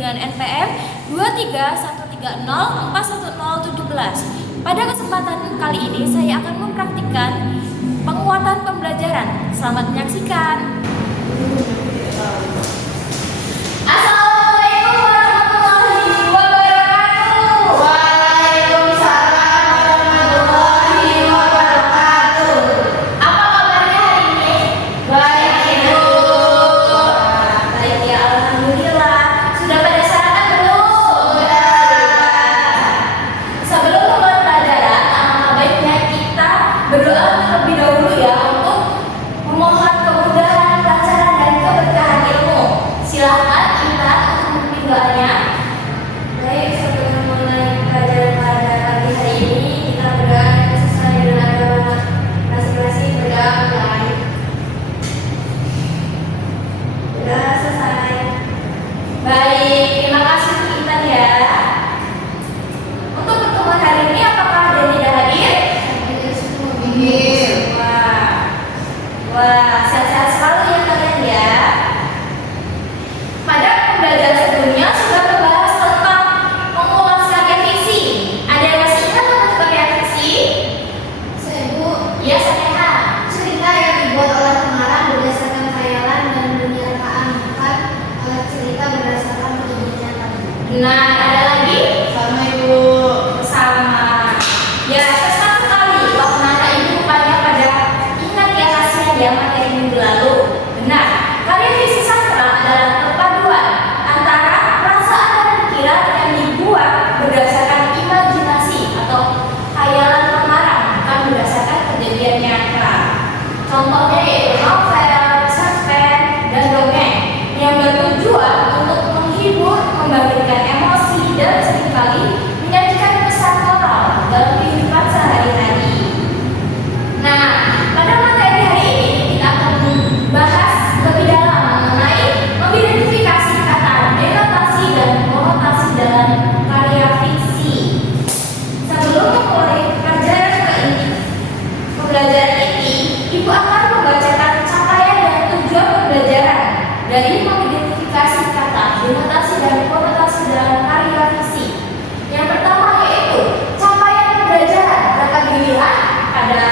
dengan NPM 23130411017. Pada kesempatan kali ini saya akan mempraktikkan penguatan pembelajaran. Selamat menyaksikan. Assalamualaikum warahmatullahi wabarakatuh. Waalaikumsalam warahmatullahi wabarakatuh. Apa kabarnya hari ini? Baik, Ibu. Baik ya, alhamdulillah. Sudah pada sarapan belum? Sudah. Sebelum memulai pelajaran, alangkah baiknya kita berdoa terlebih dahulu ya untuk memohon kemudahan, kelancaran dan keberkahan ilmu. Silakan kita memimpin doanya. Baik, sebelum memulai pelajaran pada pagi hari ini, kita berdoa sesuai dengan agama masing-masing. Berdoa mulai. Berdoa selesai. Baik, terima kasih untuk Intan ya. Untuk pertemuan hari ini apakah ada yang tidak hadir? Hadir semua bibir. Wah, sehat-sehat selalu ya kalian ya. Pada pembelajaran sebelumnya sudah membahas tentang mengulas karya fiksi. Ada yang masih ingat tentang karya fiksi? Saya, Bu, Ya, saya. cerita yang dibuat oleh pengarang berdasarkan khayalan dan penyertaan, bukan oleh cerita berdasarkan kejadian nyata. Nah, ada lagi? Sama, Ibu. Sama. Ya, tepat sekali. Wah, mana ibu rupanya pada ingat ya hasilnya ya materi minggu lalu. Benar. Karya fiksi sastra adalah perpaduan antara perasaan dan pikiran yang dibuat berdasarkan imajinasi atau khayalan pengarang, bukan berdasarkan kejadian nyata. Contohnya yaitu novel, cerpen, dan dongeng yang bertujuan untuk menghibur, membangkitkan emosi, dan seringkali menyajikan pesan moral dalam kehidupan sehari-hari. Nah, pada materi hari ini kita akan membahas lebih dalam mengenai mengidentifikasi kata denotasi dan konotasi dalam karya fiksi. Sebelum memulai pembelajaran ini, Ibu akan membacakan capaian dan tujuan pembelajaran dari mengidentifikasi kata denotasi dan konotasi dalam karya fiksi. Yang pertama yaitu capaian pembelajaran. Berapa dilihat pada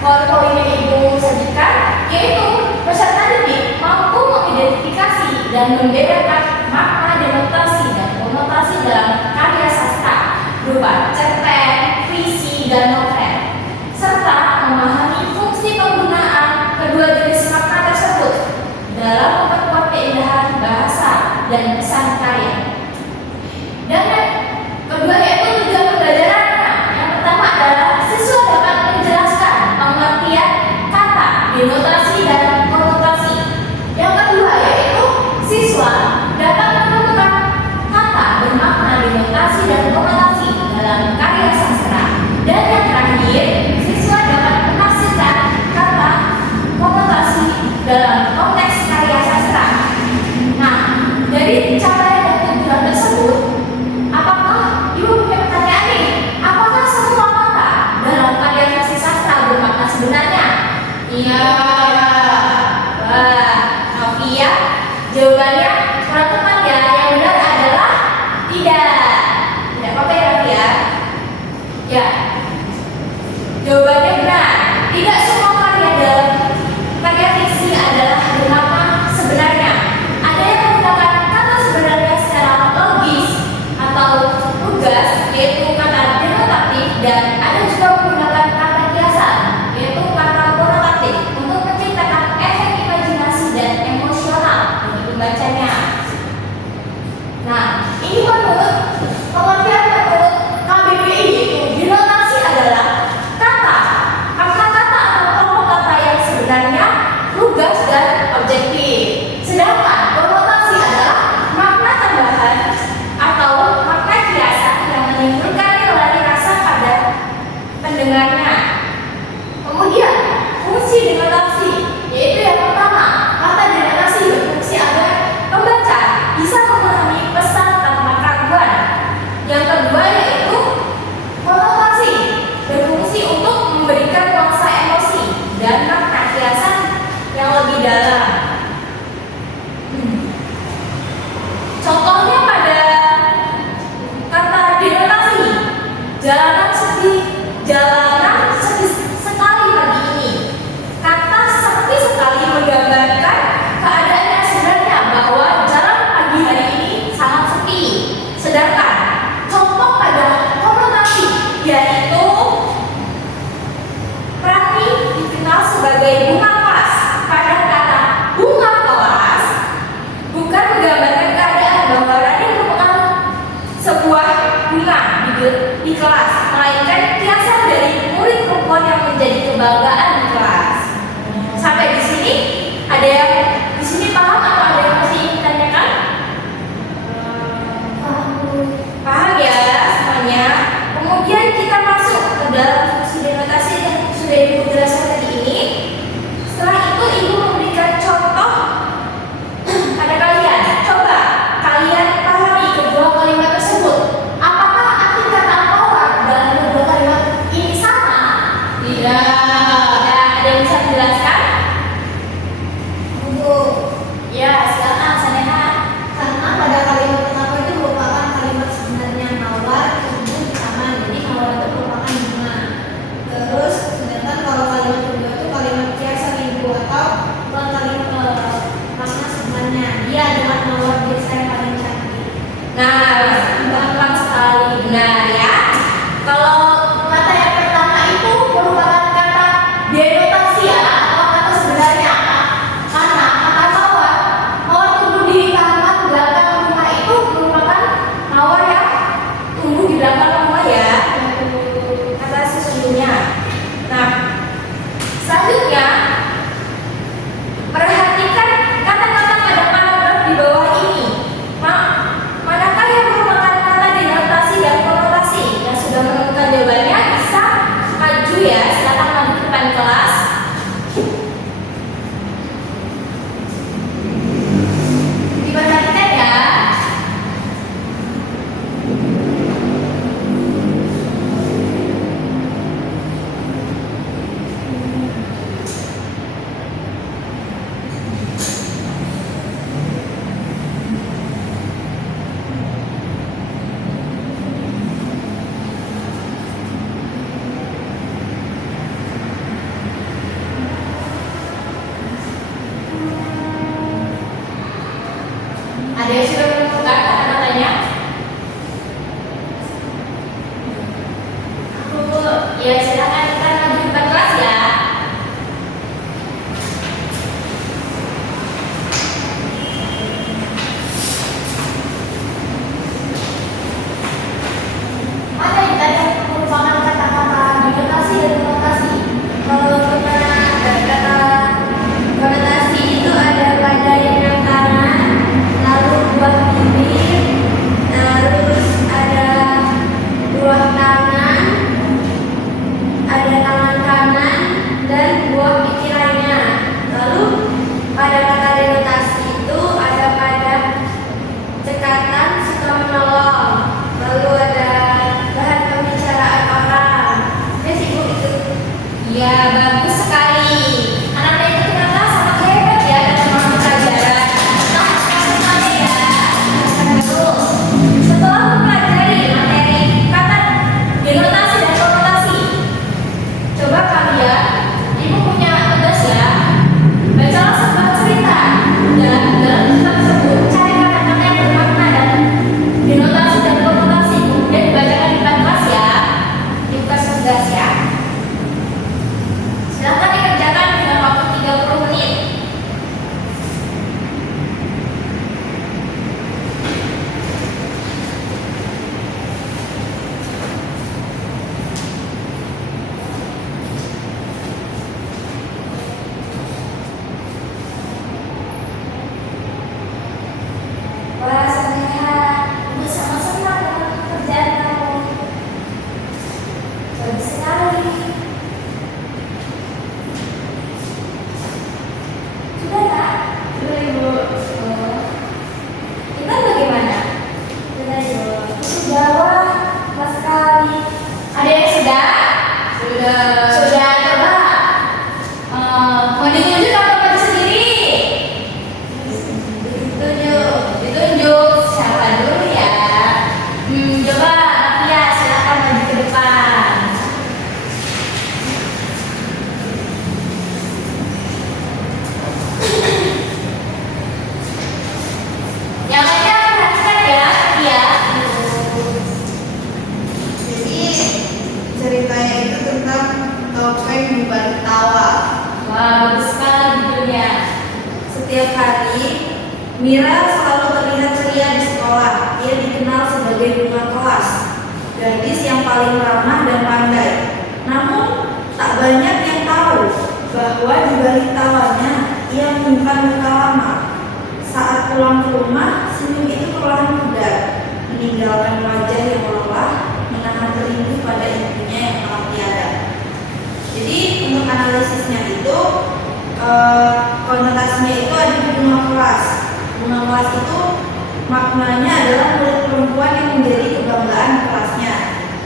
PowerPoint yang Ibu sajikan, yaitu peserta didik mampu mengidentifikasi dan membedakan makna denotasi dan konotasi dalam karya sastra berupa cerpen, puisi, dan novel, serta memahami fungsi penggunaan kedua jenis makna tersebut dalam memperkuat keindahan bahasa dan pesan karya. Dan yang kedua yaitu tujuan pembelajarannya. Yang pertama adalah siswa dapat menjelaskan pengertian kata denotasi dan konotasi. Yang kedua yaitu siswa dapat menemukan kata bermakna denotasi dan konotasi dalam karya sastra. Dan yang terakhir, siswa dapat menafsirkan kata konotasi dalam konteks karya sastra. Nah, dari capaian dan tujuan tersebut, apakah Ibu punya pertanyaan nih? Apakah semua kata dalam karya fiksi sastra bermakna sebenarnya? Iya. Wah, Novia, jawabannya kurang tepat ya. Yang benar adalah tidak. Tidak apa-apa ya, Novia? Ya. Jawabannya benar. Tidak semua karya dalam karya fiksi adalah bermakna sebenarnya. Ada yang menggunakan kata sebenarnya secara logis atau lugas, yaitu kata denotatif, dan ada juga menggunakan kata kiasan, yaitu kata konotatif, untuk menciptakan efek imajinasi dan emosional bagi pembacanya. Nah, ini menurut pengertian menurut KBBI, yaitu denotasi adalah kata-kata atau kelompok kata yang sebenarnya lugas dan objektif. Sedangkan konotasi adalah makna tambahan atau makna kiasan yang menimbulkan nilai rasa pada Jalanan sepi sekali pagi ini. Kata sepi sekali menggambarkan keadaan yang sebenarnya bahwa jalan pagi hari ini sangat sepi. Sedangkan contoh pada konotasi yaitu Rani dikenal sebagai bunga kelas. Pada kata bunga kelas bukan menggambarkan keadaan bahwa Rani merupakan sebuah bunga di kelas, melainkan kiasan dari murid perempuan yang menjadi kebanggaan di kelas. Sampai di sini ada yang di sini paham atau ada yang masih ingin tanyakan? Paham ya semuanya. Kemudian kita masuk ke dalam fungsi denotasi yang sudah ibu jelaskan tadi ini. Setelah itu ibu memberikan contoh pada kalian. Coba kalian pahami kedua kalimat tersebut. Apakah arti kata mawar dalam kedua kalimat ini sama? Tidak. Ada yang bisa menjelaskan? Ya, silakan Saneha. Karena pada kalimat pertama itu merupakan kalimat sebenarnya mawar itu di taman, jadi mawar itu merupakan bunga. Terus sedangkan kalau kalimat kedua itu kalimat kiasan ibu atau bukan kalimat makna sebenarnya dia adalah mawar biasa yang paling cantik. Nah, gampang sekali, benar ya. Kalau kata yang pertama itu merupakan kata denotasi ya, atau kata sebenarnya. Karena kata mawar tumbuh di taman belakang rumah itu merupakan mawar yang tumbuh di belakang rumah ya. Kata sesungguhnya. Nah, selanjutnya perhatikan kata-kata pada paragraf di bawah ini. Manakah yang merupakan kata denotasi dan konotasi? Yang sudah menemukan jawabannya bisa maju ya, silakan maju ke depan kelas. Diperhatikan ya. Ada yang sudah menemukan kata-katanya? Ya, silakan kita maju ke depan kelas ya. Mana yang tadi merupakan kata-kata denotasi dan konotasi? Kalau kita kata konotasi itu ada pada yang kanan, lalu buah bibir, terus ada buah tangan, ada tangan kanan dan buah pikirannya. Lalu pada kata denotasi itu ada pada cekatan suka menolong, lalu ada bahan pembicaraan orang. Terus ibu itu. Ya, bagus sekali. Anak-anak itu ternyata sangat hebat ya dalam memahami pelajaran. Nah, semuanya ya. Terus, setelah mempelajari materi kata denotasi dan konotasi, coba kalian, ibu punya tugas ya. Bacalah sebuah cerita dan dalam cerita tersebut cari kata-kata yang bermakna dan denotasi dan konotasi. Kemudian dibacakan di depan kelas ya. Di kelas tugas ya. Silahkan dikerjakan dengan waktu 30 menit. Wah, Saneha, ibu sangat senang dengan pekerjaan kamu. Bagus sekali. Sudah tak? Sudah ibu. Kita bagaimana? Sudah ibu. Jawa, mas sekali. Ada yang sudah? Sudah. Sudah coba. Mau ditunjuk atau mau sendiri? Ditunjuk. Siapa dulu ya? Coba Rafia, silakan maju ke depan. tentang topeng di balik tawa. Wah, bagus sekali judulnya. Setiap hari, Mira selalu terlihat ceria di sekolah. Ia dikenal sebagai bunga kelas, gadis yang paling ramah dan pandai. Namun, tak banyak yang tahu bahwa di balik tawanya ia menyimpan luka lama. Saat pulang ke rumah, senyum itu perlahan pudar, meninggalkan wajah yang lelah, menahan rindu pada ibunya yang telah tiada. Jadi untuk analisisnya itu konotasinya itu ada di bunga kelas. Bunga kelas itu maknanya adalah murid perempuan yang menjadi kebanggaan kelasnya.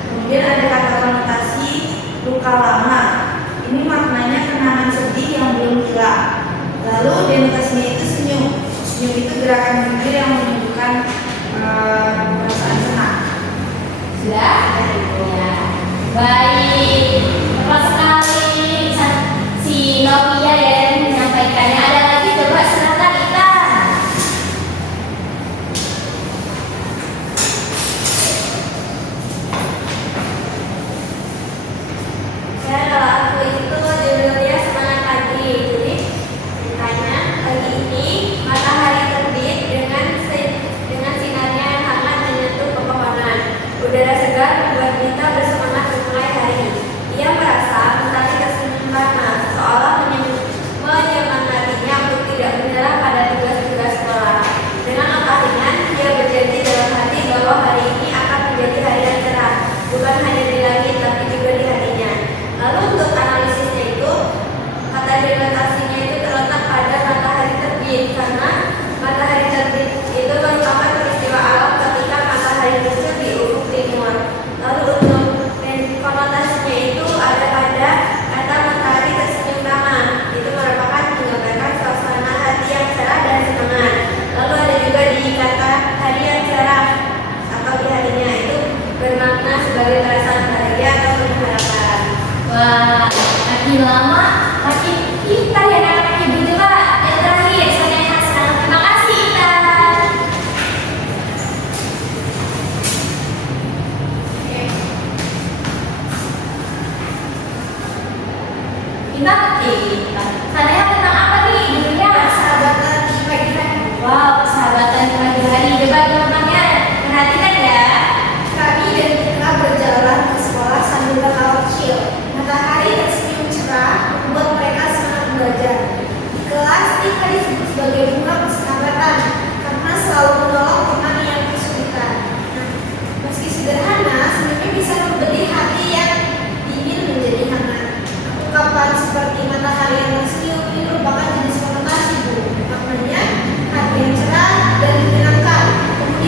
Kemudian ada kata konotasi luka lama. Ini maknanya kenangan sedih yang belum hilang. Lalu denotasinya itu senyum. Senyum itu gerakan bibir yang menunjukkan perasaan senang. Sudah? Ya. Baik. Tepat sekali si Novia yang menyampaikannya. Ada lagi coba silakan Ita. Ya, kalau aku itu judulnya semangat pagi. Jadi ceritanya pagi ini matahari terbit dengan sinarnya yang hangat menyentuh pepohonan. Udara segar membuat kita bersemangat memulai hari. Ia merasa mentari tersenyum panas, seolah menyemangatinya untuk tidak menyerah pada tugas-tugas sekolah. Dengan langkah ringan, dia berjanji dalam hati bahwa hari ini akan menjadi hari yang cerah, bukan hanya di langit tapi juga di hatinya. Lalu untuk analisisnya itu, kata denotasinya itu terletak pada matahari terbit, karena matahari terbit itu merupakan peristiwa alam ketika matahari muncul di ufuk timur. Lalu untuk konotasinya itu ada pada kata matahari tersenyum ramah, itu merupakan menggambarkan suasana hati yang cerah dan semangat. Lalu ada juga di kata hari yang cerah atau di harinya itu bermakna sebagai perasaan bahagia atau pengharapan. Wah, makin lama makin pintar ya anak-anak ibu. Coba yang terakhir saya Hasan. Terima kasih Ita. Ita, saya tentang apa nih judulnya? Persahabatan di pagi hari. Wow, persahabatan di pagi hari. Coba teman-temannya perhatikan ya. Kami dan Citra berjalan ke sekolah sambil tertawa kecil. Matahari tersenyum cerah membuat mereka semangat belajar. Di kelas, Tika disebut sebagai bunga persahabatan karena selalu menolong teman yang kesulitan. Nah, meski sederhana, sebenarnya bisa memberi hati yang ingin menjadi hangat. Ungkapan seperti matahari yang tersenyum ini merupakan jenis konotasi, Bu. Maknanya hati yang cerah dan menyenangkan. Kemudian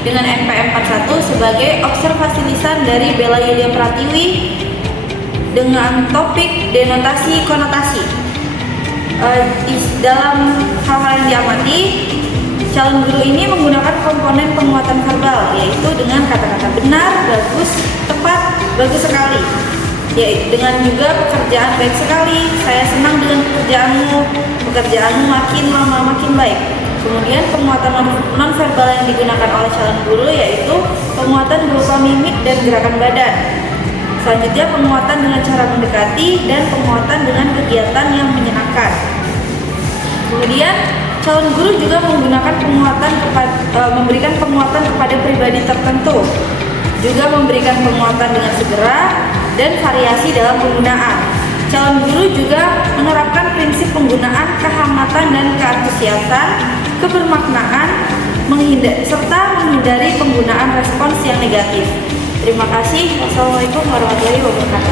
dengan NPM 41 sebagai observasi lisan dari Bella Yulia Pratiwi dengan topik denotasi konotasi. Dalam hal-hal yang diamati, calon guru ini menggunakan komponen penguatan verbal, yaitu dengan kata-kata benar, bagus, tepat, bagus sekali. Ya, dengan juga pekerjaan baik sekali, saya senang dengan pekerjaanmu makin lama makin baik. Kemudian penguatan non-verbal yang digunakan oleh calon guru yaitu penguatan berupa mimik dan gerakan badan. Selanjutnya penguatan dengan cara mendekati dan penguatan dengan kegiatan yang menyenangkan. Kemudian calon guru juga menggunakan memberikan penguatan kepada pribadi tertentu, juga memberikan penguatan dengan segera dan variasi dalam penggunaan. Calon guru juga menerapkan prinsip penggunaan kehangatan dan keantusiasan, kebermaknaan, serta menghindari penggunaan respons yang negatif. Terima kasih. Wassalamualaikum warahmatullahi wabarakatuh.